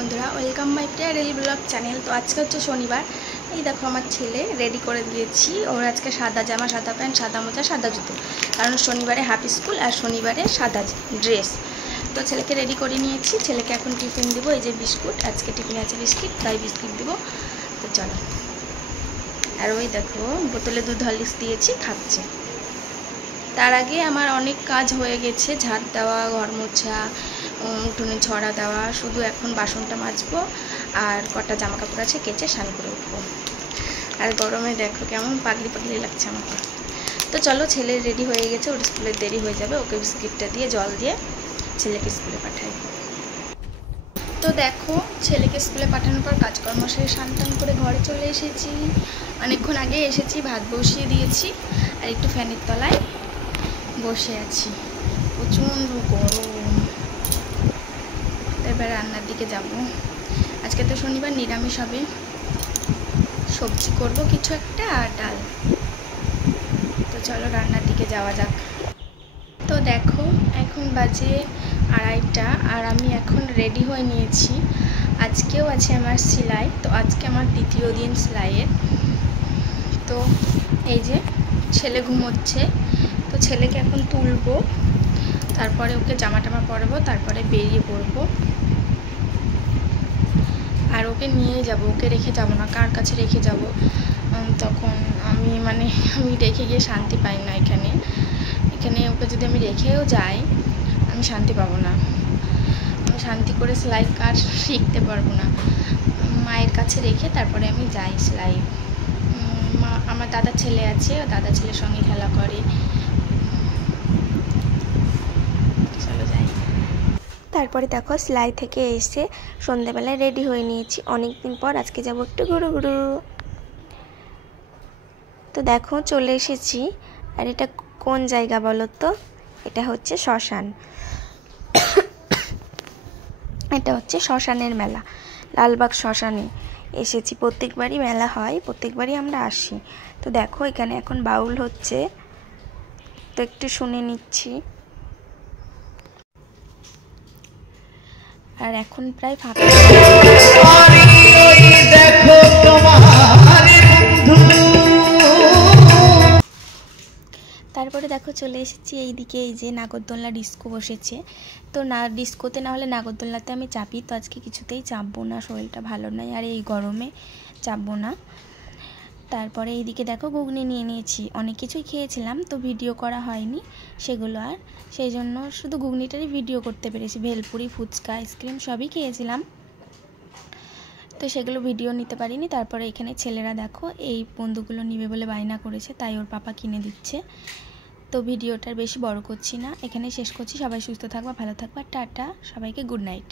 বন্ধুরা welcome my daily blog channel. তো আজকে হচ্ছে শনিবার। এই দেখো আমার ছেলে রেডি করে দিয়েছি। ওর আজকে সাদা জামা, সাদা প্যান্ট, সাদা মোজা, সাদা জুতো, কারণ শনিবারে হাফ স্কুল আর শনিবারে সাদা ড্রেস। তো ছেলেকে রেডি করে নিয়েছি। ছেলেকে এখন টিফিন দিব। এই যে বিস্কুট, আজকে টিফিনে আছে বিস্কিট, তাই বিস্কিট দিব। তো চলো। আর ওই দেখো বোতলে দুধ হরলিক্স দিয়েছি, খাচ্ছে। তার আগে আমার অনেক কাজ হয়ে গেছে, ঝাড় দেওয়া, ঘর মোছা, উঠোনে ছড়া দেওয়া। শুধু এখন বাসনটা মাজবো আর কটা জামা কাপড় আছে কেচে স্নান করে উঠবো। আর গরমে দেখো কেমন পাগলি পাগলি লাগছে আমাকে। তো চলো, ছেলে রেডি হয়ে গেছে, ওর স্কুলের দেরি হয়ে যাবে। ওকে বিস্কিটটা দিয়ে জল দিয়ে ছেলেকে স্কুলে পাঠাই। তো দেখো, ছেলেকে স্কুলে পাঠানোর পর কাজকর্ম সেরে স্নান টান করে ঘরে চলে এসেছি। অনেকক্ষণ আগে এসেছি, ভাত বসিয়ে দিয়েছি আর একটু ফ্যানের তলায় বসে আছি। প্রচণ্ড গরম। এবার রান্নার দিকে যাব। আজকে তো শনিবার, নিরামিষ হবে। সবজি করব কিছু একটা আর ডাল। তো চলো রান্নার দিকে যাওয়া যাক। তো দেখো এখন বাজে 2:30 আর আমি এখন রেডি হয়ে নিয়েছি। আজকেও আছে আমার সেলাই। তো আজকে আমার দ্বিতীয় দিন সেলাইয়ের। তো এই যে ছেলে ঘুমোচ্ছে, তো ছেলেকে এখন তুলবো, তারপরে ওকে জামা টামা পরাবো, তারপরে বেরিয়ে পড়বো। আর ওকে নিয়ে যাব, ওকে রেখে যাব না। কার কাছে রেখে যাব? তখন আমি রেখে গিয়ে শান্তি পাই না। এখানে ওকে যদি আমি রেখেও যাই, আমি শান্তি পাবো না। আমি শান্তি করে সেলাই কাজ শিখতে পারবো না। মায়ের কাছে রেখে তারপরে আমি যাই সেলাই। আমার দাদার ছেলে আছে, ও দাদা ছেলের সঙ্গে খেলা করে। চলো যাই। তারপরে দেখো সেলাই থেকে এসে সন্ধ্যাবেলায় রেডি হয়ে নিয়েছি। অনেক দিন পর আজকে যাবো একটু ঘুরু। তো দেখো চলে এসেছি। আর এটা কোন জায়গা বলো তো? এটা হচ্ছে শ্মশান। এটা হচ্ছে শ্মশানের মেলা, লালবাগ শ্মশানে এসেছি। প্রত্যেকবারই মেলা হয়, প্রত্যেকবারই আমরা আসি। তো দেখো এখানে এখন বাউল হচ্ছে, তো একটু শুনে নিচ্ছি। আর এখন প্রায় ফাঁকা। তারপরে দেখো চলে এসেছি এইদিকে। এই যে নাগরদোলনা ডিস্কো বসেছে। তো ডিস্কোতে না হলে নাগরদোলনাতে আমি চাপি। তো আজকে কিছুতেই চাপবো না, শরীরটা ভালো নয় আর এই গরমে চাপবো না। তারপরে এইদিকে দেখো ঘুগনি নিয়ে নিয়েছি। অনেক কিছুই খেয়েছিলাম, তো ভিডিও করা হয়নি সেগুলো আর, সেই জন্য শুধু ঘুগনিটারই ভিডিও করতে পেরেছি। ভেলপুরি, ফুচকা, আইসক্রিম সবই খেয়েছিলাম, তো সেগুলো ভিডিও নিতে পারিনি। তারপরে এখানে ছেলেরা দেখো এই বন্ধুগুলো নিবে বলে বায়না করেছে, তাই ওর পাপা কিনে দিচ্ছে। তো ভিডিওটার বেশি বড় করছি না, এখানে শেষ করছি। সবাই সুস্থ থাকবা, ভালো থাকবা, টাটা, সবাইকে গুড নাইট।